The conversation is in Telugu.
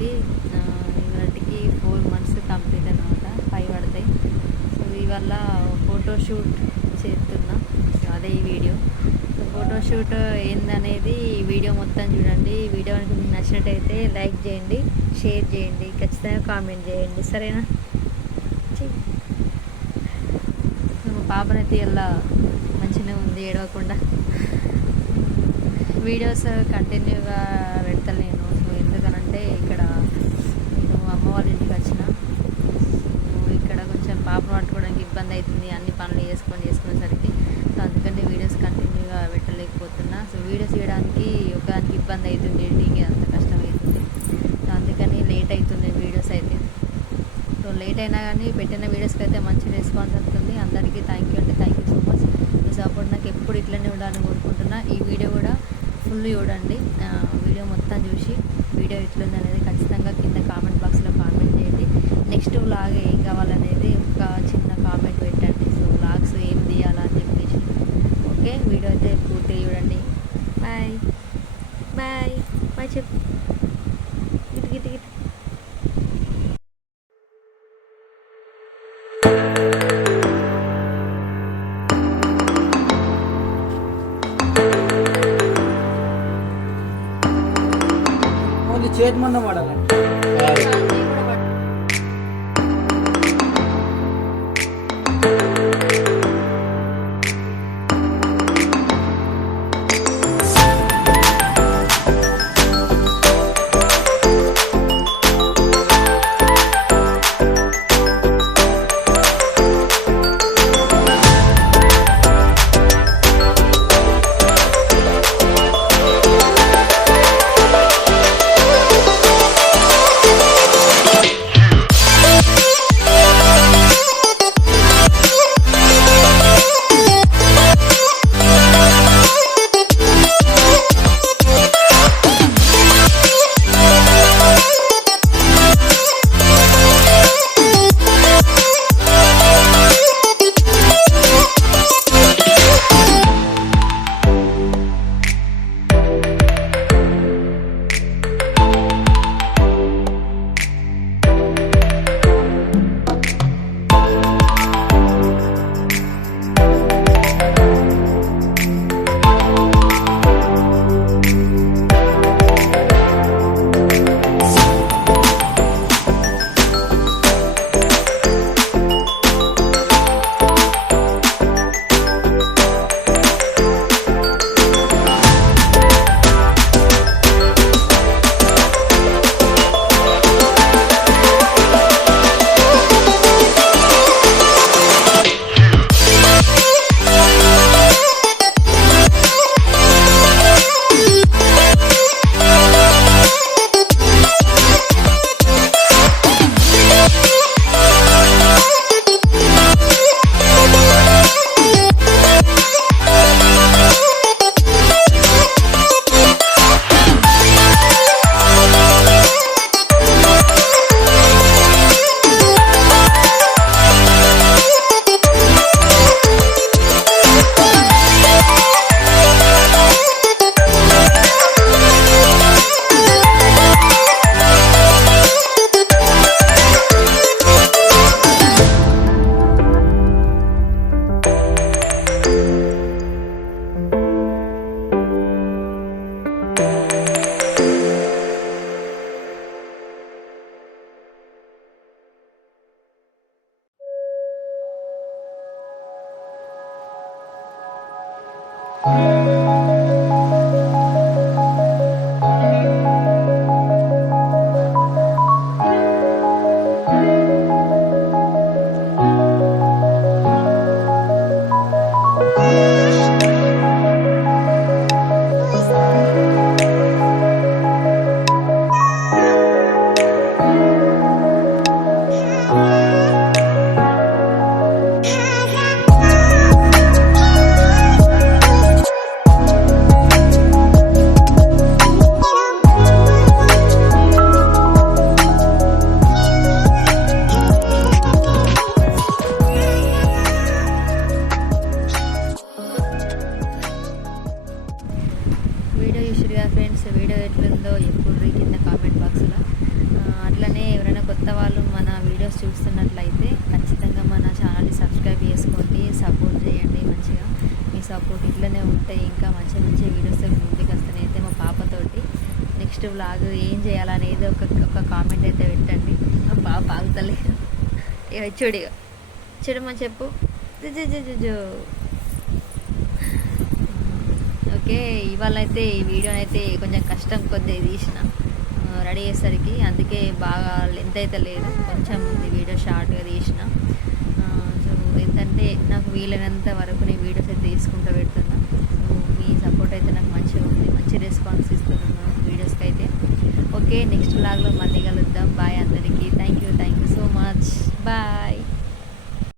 పెట్టి ఇవాటికి 4 months కంప్లీట్ అనమాట. 5 పడతాయి. సో ఇవల్ల ఫోటోషూట్ చేస్తున్నా. అదే ఈ వీడియో. సో ఫోటోషూట్ ఏందనేది ఈ వీడియో మొత్తం చూడండి. ఈ వీడియో మీకు నచ్చినట్టయితే లైక్ చేయండి, షేర్ చేయండి, ఖచ్చితంగా కామెంట్ చేయండి, సరేనా? మా పాపనైతే ఇలా మంచిగా ఉంది, ఏడవకుండా. వీడియోస్ కంటిన్యూగా పెడతలేను. సో ఎందుకనంటే ఇక్కడ నేను అమ్మ వాళ్ళ ఇంటికి వచ్చిన. ఇక్కడ కొంచెం పాపను పట్టుకోవడానికి ఇబ్బంది అవుతుంది, అన్ని పనులు చేసుకునేసరికి. సో అందుకని వీడియోస్ కంటిన్యూగా పెట్టలేకపోతున్నా. సో వీడియోస్ చేయడానికి ఒకదానికి ఇబ్బంది అవుతుంది, ఎడిటింగ్ అంత కష్టం అవుతుంది. సో అందుకని లేట్ అవుతుంది వీడియోస్ అయితే. సో లేట్ అయినా కానీ పెట్టిన వీడియోస్కి అయితే మంచి రెస్పాన్స్ వస్తుంది. అందరికీ థ్యాంక్ యూ అండి, thank you so much. Me support నాకు ఎప్పుడు ఇట్లనే ఉండాలని కోరుకుంటున్నా. ఈ వీడియో కూడా ఫుల్ చూడండి. వీడియో మొత్తం చూసి వీడియో ఎట్లుంది అనేది ఖచ్చితంగా కింద కామెంట్ బాక్స్లో కామెంట్ చేయండి. నెక్స్ట్ వ్లాగ్ ఏం కావాలనేది ఒక చిన్న కామెంట్ పెట్టండి. సో వ్లాగ్స్ ఏం తీయాలా అని చెప్పేసి. ఓకే, వీడియో అయితే పూర్తిగా చూడండి. బాయ్ బాయ్ బాయ్ చెప్పు. గిట్ గిట్ గిట్. చేతి మందం వాడాలండి. వీడియో చూసిరుగా ఫ్రెండ్స్. వీడియో ఎట్లుందో ఎప్పుడు కింద కామెంట్ బాక్స్లో అట్లనే ఎవరైనా కొత్త వాళ్ళు మన వీడియోస్ చూస్తున్నట్లయితే ఖచ్చితంగా మన ఛానల్ని సబ్స్క్రైబ్ చేసుకోండి, సపోర్ట్ చేయండి. మంచిగా మీ సపోర్ట్ ఇట్లనే ఉంటే ఇంకా మంచి మంచి వీడియోస్ ముందుకు వస్తాయి. అయితే మా పాపతోటి నెక్స్ట్ వ్లాగ్ ఏం చేయాలనేది ఒక కామెంట్ అయితే పెట్టండి. మా పాప ఆగుతలేదు. చూడమని చెప్పు. ఓకే, ఇవాళ అయితే ఈ వీడియోనైతే కొంచెం కష్టం కొద్ది తీసిన రెడీ అయ్యేసరికి, అందుకే బాగా లెంత్ అయితే లేదు, కొంచెం వీడియో షార్ట్గా తీసిన. సో ఏంటంటే నాకు వీలైనంత వరకు నేను వీడియోస్ అయితే తీసుకుంటూ పెడుతున్నా. సో మీ సపోర్ట్ అయితే నాకు మంచిగా ఉంది, మంచి రెస్పాన్స్ ఇస్తున్నాను వీడియోస్కి అయితే. ఓకే, నెక్స్ట్ వ్లాగ్లో మళ్ళీ కలుద్దాం. బాయ్ అందరికీ. Thank you so much. Bye.